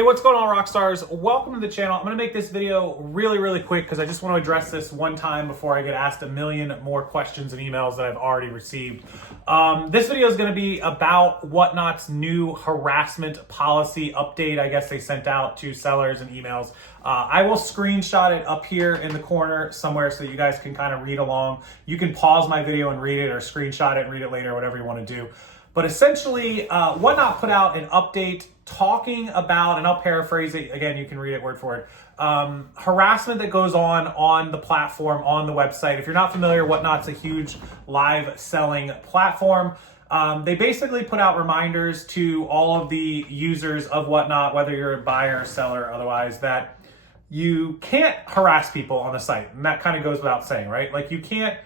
Hey, what's going on, Rockstars? Welcome to the channel. I'm going to make this video really quick because I just want to address this one time before I get asked a million more questions and emails that I've already received. This video is going to be about Whatnot's new harassment policy update, I guess they sent out to sellers and emails. I will screenshot it up here in the corner somewhere so that you guys can kind of read along. You can pause my video and read it, or screenshot it and read it later, whatever you want to do. But essentially, Whatnot put out an update talking about, and I'll paraphrase it, again, you can read it word for word, harassment that goes on the platform, on the website. If you're not familiar, Whatnot's a huge live selling platform. They basically put out reminders to all of the users of Whatnot, whether you're a buyer, seller, otherwise, that you can't harass people on the site. And that kind of goes without saying, right? Like, you can't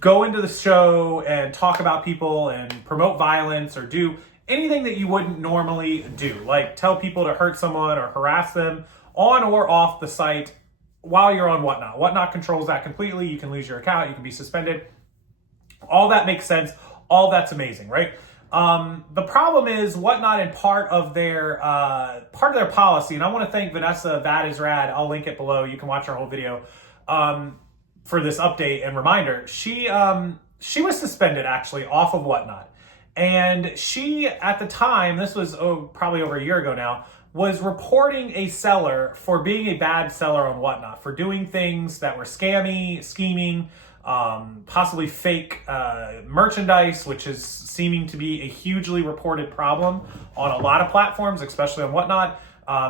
go into the show and talk about people and promote violence or do anything that you wouldn't normally do, like tell people to hurt someone or harass them on or off the site while you're on Whatnot. Whatnot controls that completely. You can lose your account, you can be suspended. All that makes sense. All that's amazing, right? The problem is Whatnot, in part of their policy, and I want to thank Vanessa, that is rad. I'll link it below. You can watch our whole video for this update and reminder. She was suspended actually off of Whatnot. And she, at the time, this was probably over a year ago now, was reporting a seller for being a bad seller on Whatnot, for doing things that were scammy, scheming, possibly fake merchandise, which is seeming to be a hugely reported problem on a lot of platforms, especially on Whatnot.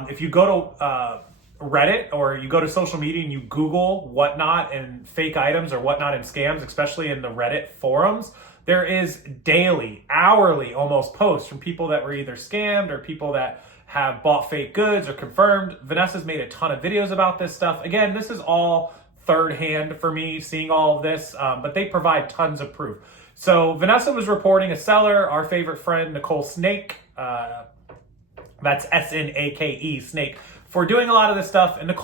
If you go to Reddit or you go to social media and you Google Whatnot and fake items or Whatnot and scams, especially in the Reddit forums, there is daily, hourly almost posts from people that were either scammed or people that have bought fake goods or confirmed. Vanessa's made a ton of videos about this stuff. Again, this is all third hand for me seeing all of this, but they provide tons of proof. So Vanessa was reporting a seller, our favorite friend, Nicole Snake, that's S-N-A-K-E, Snake, for doing a lot of this stuff. And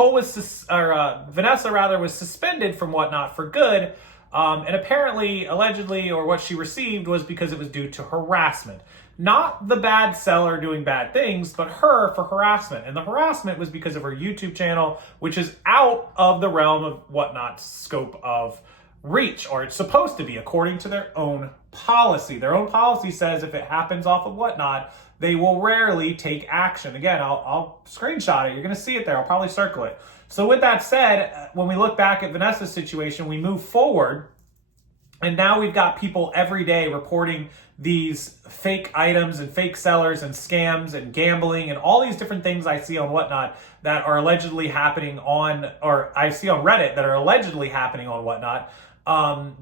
Vanessa was suspended from Whatnot for good. And apparently, allegedly, or what she received was because it was due to harassment. Not the bad seller doing bad things, but her for harassment. And the harassment was because of her YouTube channel, which is out of the realm of Whatnot's scope of reach, or it's supposed to be, according to their own policy. Their own policy says if it happens off of Whatnot, they will rarely take action. Again, I'll screenshot it. You're going to see it there. I'll probably circle it. So with that said, when we look back at Vanessa's situation, we move forward, and now we've got people every day reporting these fake items and fake sellers and scams and gambling and all these different things I see on Whatnot that are allegedly happening on, or I see on Reddit that are allegedly happening on Whatnot.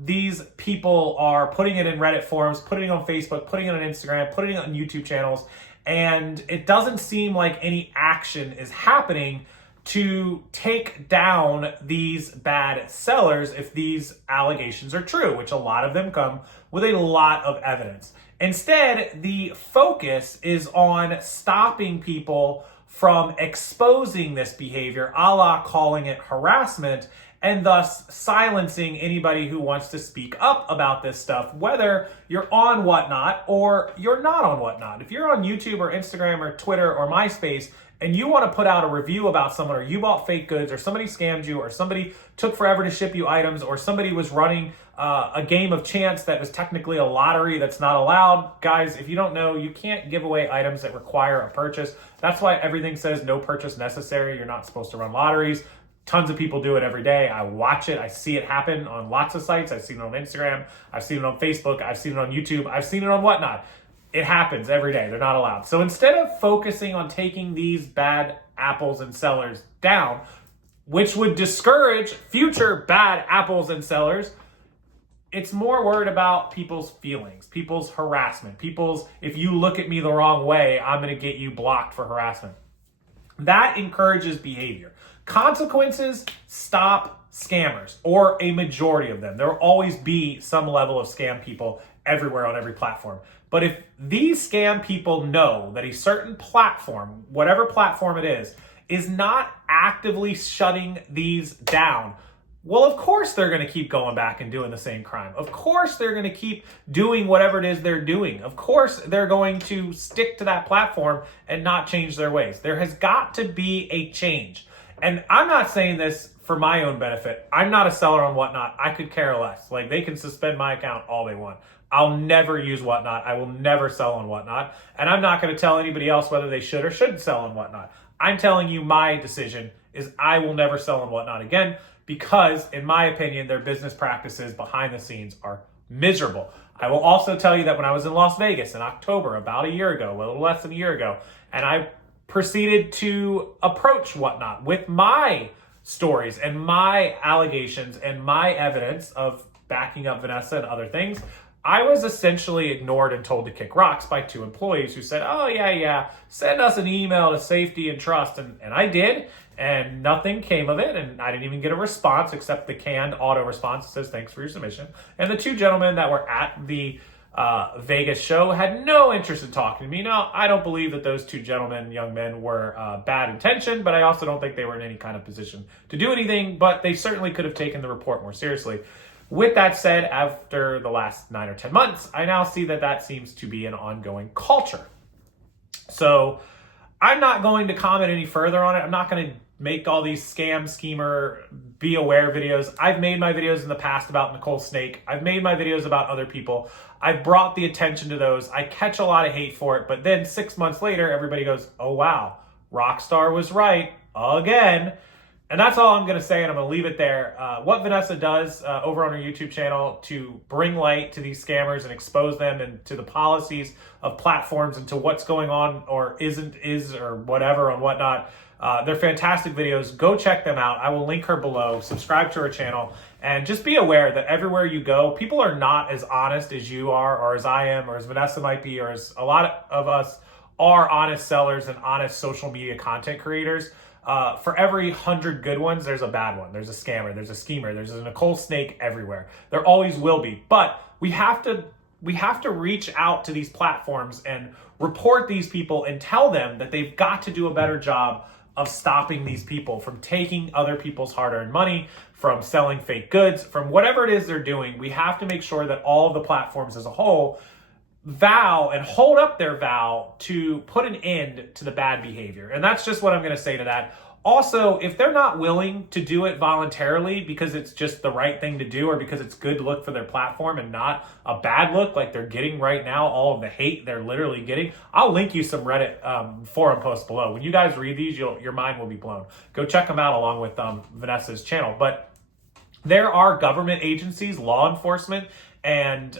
These people are putting it in Reddit forums, putting it on Facebook, putting it on Instagram, putting it on YouTube channels, and it doesn't seem like any action is happening to take down these bad sellers if these allegations are true, which a lot of them come with a lot of evidence. Instead, the focus is on stopping people from exposing this behavior, a la calling it harassment, and thus silencing anybody who wants to speak up about this stuff, whether you're on Whatnot or you're not on Whatnot. If you're on YouTube or Instagram or Twitter or MySpace, and you want to put out a review about someone, or you bought fake goods, or somebody scammed you, or somebody took forever to ship you items, or somebody was running a game of chance that was technically a lottery that's not allowed. Guys, if you don't know, you can't give away items that require a purchase. That's why everything says no purchase necessary. You're not supposed to run lotteries. Tons of people do it every day. I watch it. I see it happen on lots of sites. I've seen it on Instagram. I've seen it on Facebook. I've seen it on YouTube. I've seen it on Whatnot. It happens every day. They're not allowed. So instead of focusing on taking these bad apples and sellers down, which would discourage future bad apples and sellers, it's more worried about people's feelings, people's harassment, if you look at me the wrong way, I'm going to get you blocked for harassment. That encourages behavior. Consequences stop scammers, or a majority of them. There will always be some level of scam people everywhere on every platform. But if these scam people know that a certain platform, whatever platform it is not actively shutting these down, Well, of course they're going to keep going back and doing the same crime. Of course they're going to keep doing whatever it is they're doing. Of course they're going to stick to that platform and not change their ways. There has got to be a change. And I'm not saying this for my own benefit. I'm not a seller on Whatnot. I could care less. Like, they can suspend my account all they want. I'll never use Whatnot. I will never sell on Whatnot. And I'm not going to tell anybody else whether they should or shouldn't sell on Whatnot. I'm telling you my decision is I will never sell on Whatnot again, because, in my opinion, their business practices behind the scenes are miserable. I will also tell you that when I was in Las Vegas in October, about a year ago, a little less than a year ago, and I proceeded to approach Whatnot with my stories and my allegations and my evidence of backing up Vanessa and other things, I was essentially ignored and told to kick rocks by 2 employees who said, oh, yeah, send us an email to safety and trust. And I did, and nothing came of it. And I didn't even get a response except the canned auto response that says, thanks for your submission. And the 2 gentlemen that were at the Vegas show had no interest in talking to me. Now, I don't believe that those 2 gentlemen, young men, were bad intention, but I also don't think they were in any kind of position to do anything, but they certainly could have taken the report more seriously. With that said, after the last 9 or 10 months, I now see that that seems to be an ongoing culture. So I'm not going to comment any further on it. I'm not going to make all these scam, schemer, be aware videos. I've made my videos in the past about Nicole Snake. I've made my videos about other people. I've brought the attention to those. I catch a lot of hate for it, but then 6 months later, everybody goes, oh wow, Rockstar was right again. And that's all I'm going to say, and I'm going to leave it there. What Vanessa does over on her YouTube channel to bring light to these scammers and expose them and to the policies of platforms and to what's going on or is or whatever on Whatnot, they're fantastic videos. Go check them out. I will link her below. Subscribe to her channel. And just be aware that everywhere you go, people are not as honest as you are or as I am or as Vanessa might be or as a lot of us are honest sellers and honest social media content creators. For every 100 good ones, there's a bad one. There's a scammer, there's a schemer, there's a Nicole Snake everywhere. There always will be. But we have to reach out to these platforms and report these people and tell them that they've got to do a better job of stopping these people from taking other people's hard-earned money, from selling fake goods, from whatever it is they're doing. We have to make sure that all of the platforms as a whole vow and hold up their vow to put an end to the bad behavior. And that's just what I'm going to say to that. Also, if they're not willing to do it voluntarily because it's just the right thing to do or because it's good look for their platform and not a bad look like they're getting right now, all of the hate they're literally getting, I'll link you some Reddit forum posts below. When you guys read these, your mind will be blown. Go check them out along with Vanessa's channel. But there are government agencies, law enforcement, and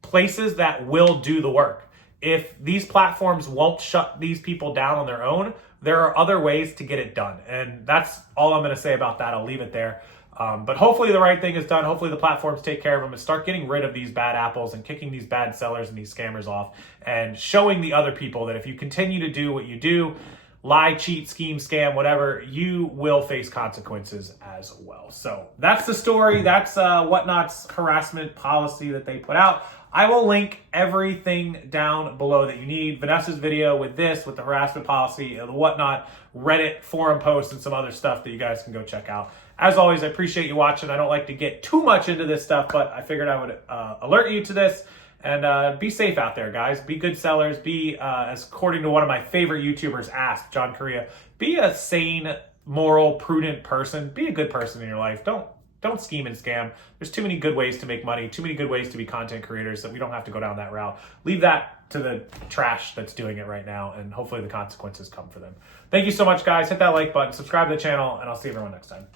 places that will do the work. If these platforms won't shut these people down on their own, there are other ways to get it done. And that's all I'm going to say about that. I'll leave it there. But hopefully the right thing is done. Hopefully the platforms take care of them and start getting rid of these bad apples and kicking these bad sellers and these scammers off and showing the other people that if you continue to do what you do, lie, cheat, scheme, scam, whatever, you will face consequences as well. So that's the story. That's Whatnot's harassment policy that they put out. I will link everything down below that you need. Vanessa's video with this, with the harassment policy, the Whatnot, Reddit, forum posts, and some other stuff that you guys can go check out. As always, I appreciate you watching. I don't like to get too much into this stuff, but I figured I would alert you to this. And be safe out there, guys. Be good sellers. Be, as according to one of my favorite YouTubers asked, John Correa, be a sane, moral, prudent person. Be a good person in your life. Don't scheme and scam. There's too many good ways to make money, too many good ways to be content creators that we don't have to go down that route. Leave that to the trash that's doing it right now, and hopefully the consequences come for them. Thank you so much, guys. Hit that like button, subscribe to the channel, and I'll see everyone next time.